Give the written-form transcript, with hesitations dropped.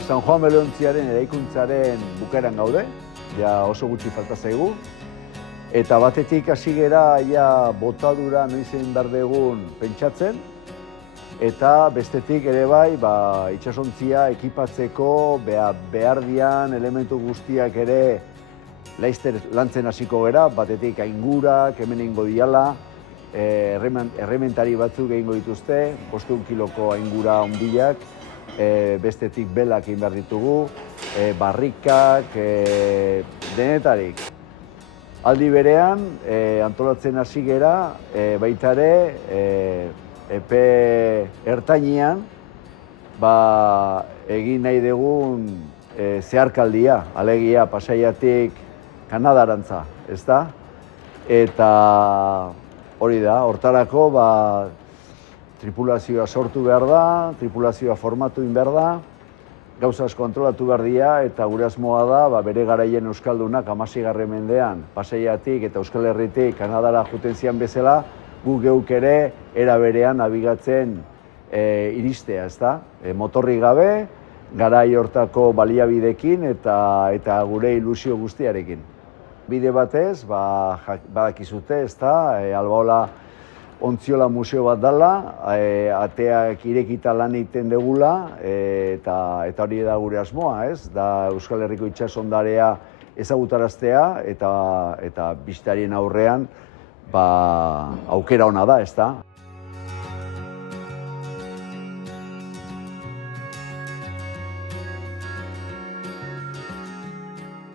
San Juan Belontziaren eraikuntzaren bukaeran gaude, ja oso gutxi falta zaigu. Eta batetik hasi gera ja botadura noizen behar dugun pentsatzen, eta bestetik ere bai itsasontzia ekipatzeko behar dian elementu guztiak ere laizter lantzen hasiko gera, batetik aingurak, hemen egingo diala, errementari batzuk egingo dituzte, 500 kiloko aingura onbilak, bestetik belak egin behar ditugu, barrikak, denetarik. Aldi berean, antolatzen hasi gera, baita ere, epe ertainean, egin nahi dugun zeharkaldia, alegia Pasaiatik Kanadarantza, ezta? Eta hori da, hortarako tripulazioa sortu behar da, tripulazioa formatu egin behar da, gauza asko kontrolatu behar dira, eta gure asmoa da, bere garaien euskaldunak 16. mendean Pasaiatik eta Euskal Herritik Kanadara joeten zian bezala, gu geuk ere era berean nabigatzen iristea, ezta? Motorrik gabe, garai hortako baliabidekin eta gure ilusio guztiarekin. Bide batez, badakizute, ezta? Albaola Ontziola museo bat dela, ateak irekita lan egiten degula, eta hori da gure asmoa, ez? Da Euskal Herriko itsasondarea ezagutaraztea eta bistarien aurrean aukera ona da, ezta?